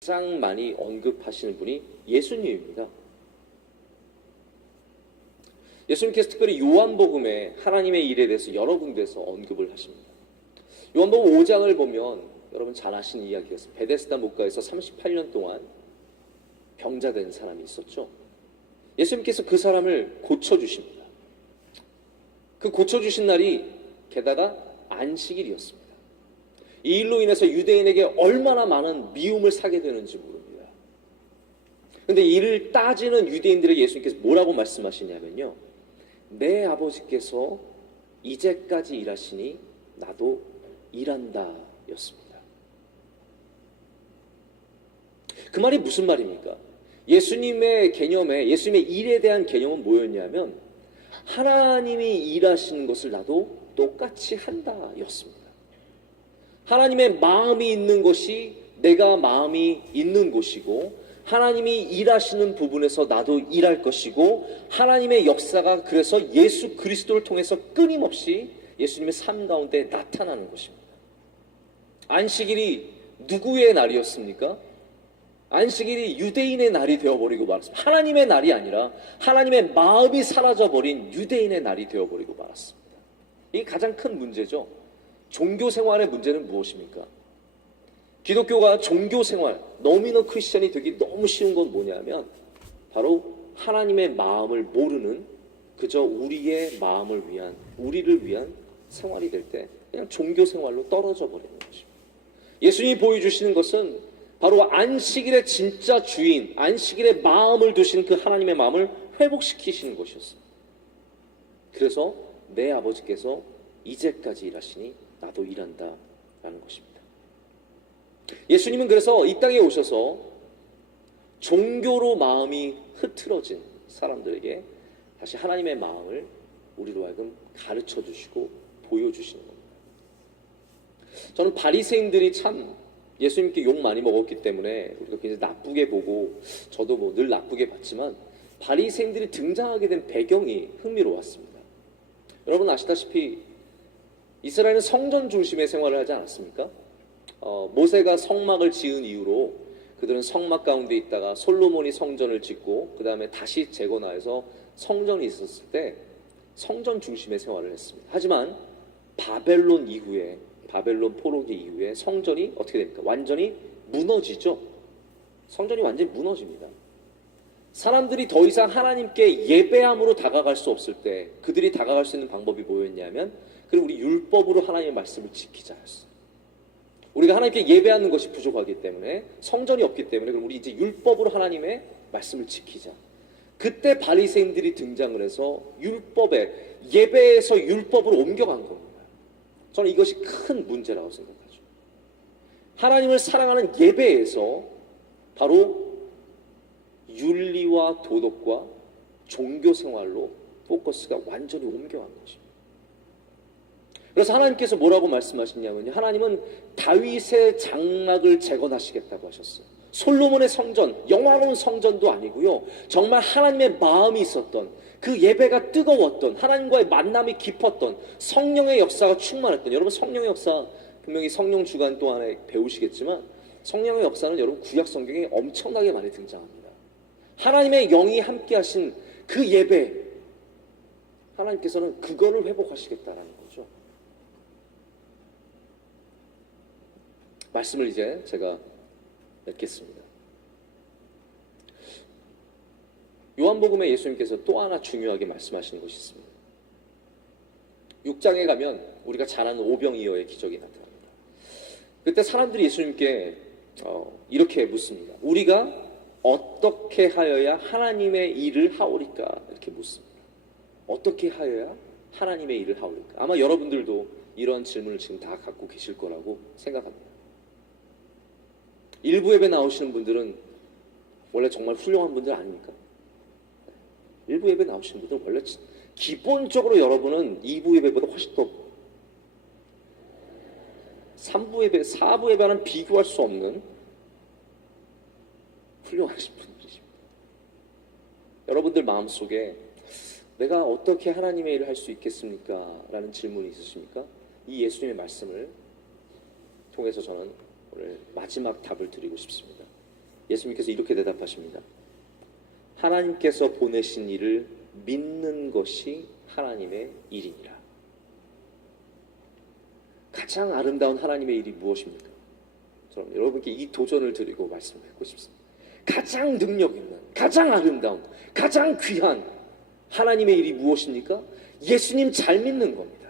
가장 많이 언급하시는 분이 예수님입니다. 예수님께서 특별히 요한복음에 하나님의 일에 대해서 여러 군데에서 언급을 하십니다. 요한복음 5장을 보면 여러분 잘 아시는 이야기였습니다. 베데스다 목가에서 38년 동안 병자된 사람이 있었죠. 예수님께서 그 사람을 고쳐주십니다. 그 고쳐주신 날이 게다가 안식일이었습니다. 이 일로 인해서 유대인에게 얼마나 많은 미움을 사게 되는지 모릅니다. 그런데 이를 따지는 유대인들에게 예수님께서 뭐라고 말씀하시냐면요, 내 아버지께서 이제까지 일하시니 나도 일한다 였습니다. 그 말이 무슨 말입니까? 예수님의 개념에, 예수님의 일에 대한 개념은 뭐였냐면 하나님이 일하시는 것을 나도 똑같이 한다 였습니다. 하나님의 마음이 있는 것이 내가 마음이 있는 곳이고, 하나님이 일하시는 부분에서 나도 일할 것이고, 하나님의 역사가 그래서 예수 그리스도를 통해서 끊임없이 예수님의 삶 가운데 나타나는 것입니다. 안식일이 누구의 날이었습니까? 안식일이 유대인의 날이 되어버리고 말았습니다. 하나님의 날이 아니라 하나님의 마음이 사라져버린 유대인의 날이 되어버리고 말았습니다. 이게 가장 큰 문제죠. 종교 생활의 문제는 무엇입니까? 기독교가 종교 생활, 노미널 크리스천이 되기 너무 쉬운 건 뭐냐면 바로 하나님의 마음을 모르는, 그저 우리의 마음을 위한, 우리를 위한 생활이 될 때 그냥 종교 생활로 떨어져 버리는 것입니다. 예수님이 보여주시는 것은 바로 안식일의 진짜 주인, 안식일의 마음을 두시는 그 하나님의 마음을 회복시키시는 것이었습니다. 그래서 내 아버지께서 이제까지 일하시니 나도 일한다 라는 것입니다. 예수님은 그래서 이 땅에 오셔서 종교로 마음이 흐트러진 사람들에게 다시 하나님의 마음을 우리로 하여금 가르쳐 주시고 보여주시는 겁니다. 저는 바리새인들이 참 예수님께 욕 많이 먹었기 때문에 우리가 굉장히 나쁘게 보고, 저도 뭐 늘 나쁘게 봤지만 바리새인들이 등장하게 된 배경이 흥미로웠습니다. 여러분 아시다시피 이스라엘은 성전 중심의 생활을 하지 않았습니까? 모세가 성막을 지은 이후로 그들은 성막 가운데 있다가 솔로몬이 성전을 짓고 그 다음에 다시 재건하여서 성전이 있었을 때 성전 중심의 생활을 했습니다. 하지만 바벨론 이후에, 바벨론 포로기 이후에 성전이 어떻게 됩니까? 완전히 무너지죠. 성전이 완전히 무너집니다. 사람들이 더 이상 하나님께 예배함으로 다가갈 수 없을 때 그들이 다가갈 수 있는 방법이 뭐였냐면, 그럼 우리 율법으로 하나님의 말씀을 지키자였어요. 우리가 하나님께 예배하는 것이 부족하기 때문에, 성전이 없기 때문에, 그럼 우리 이제 율법으로 하나님의 말씀을 지키자. 그때 바리새인들이 등장을 해서 율법에, 예배에서 율법으로 옮겨간 겁니다. 저는 이것이 큰 문제라고 생각하죠. 하나님을 사랑하는 예배에서 바로 윤리와 도덕과 종교 생활로 포커스가 완전히 옮겨간 것입니다. 그래서 하나님께서 뭐라고 말씀하시냐면요, 하나님은 다윗의 장막을 재건하시겠다고 하셨어요. 솔로몬의 성전, 영화로운 성전도 아니고요, 정말 하나님의 마음이 있었던, 그 예배가 뜨거웠던, 하나님과의 만남이 깊었던, 성령의 역사가 충만했던, 여러분 성령의 역사 분명히 성령 주간 동안에 배우시겠지만 성령의 역사는 여러분 구약 성경에 엄청나게 많이 등장합니다. 하나님의 영이 함께 하신 그 예배, 하나님께서는 그거를 회복하시겠다라는 거죠. 말씀을 이제 제가 맺겠습니다. 요한복음에 예수님께서 또 하나 중요하게 말씀하시는 것이 있습니다. 6장에 가면 우리가 잘 아는 오병이어의 기적이 나타납니다. 그때 사람들이 예수님께 이렇게 묻습니다. 우리가 어떻게 하여야 하나님의 일을 하오리까? 이렇게 묻습니다. 어떻게 하여야 하나님의 일을 하오리까? 아마 여러분들도 이런 질문을 지금 다 갖고 계실 거라고 생각합니다. 일부 예배 나오시는 분들은 원래 정말 훌륭한 분들 아닙니까? 일부 예배 나오시는 분들은 원래 기본적으로 여러분은 2부 예배보다 훨씬 더 3부 예배, 4부 예배와는 비교할 수 없는 훌륭하신 분들이십니다. 여러분들 마음속에 내가 어떻게 하나님의 일을 할 수 있겠습니까? 라는 질문이 있으십니까? 이 예수님의 말씀을 통해서 저는 오늘 마지막 답을 드리고 싶습니다. 예수님께서 이렇게 대답하십니다. 하나님께서 보내신 일을 믿는 것이 하나님의 일이니라. 가장 아름다운 하나님의 일이 무엇입니까? 저는 여러분께 이 도전을 드리고 말씀드리고 싶습니다. 가장 능력 있는, 가장 아름다운, 가장 귀한 하나님의 일이 무엇입니까? 예수님 잘 믿는 겁니다.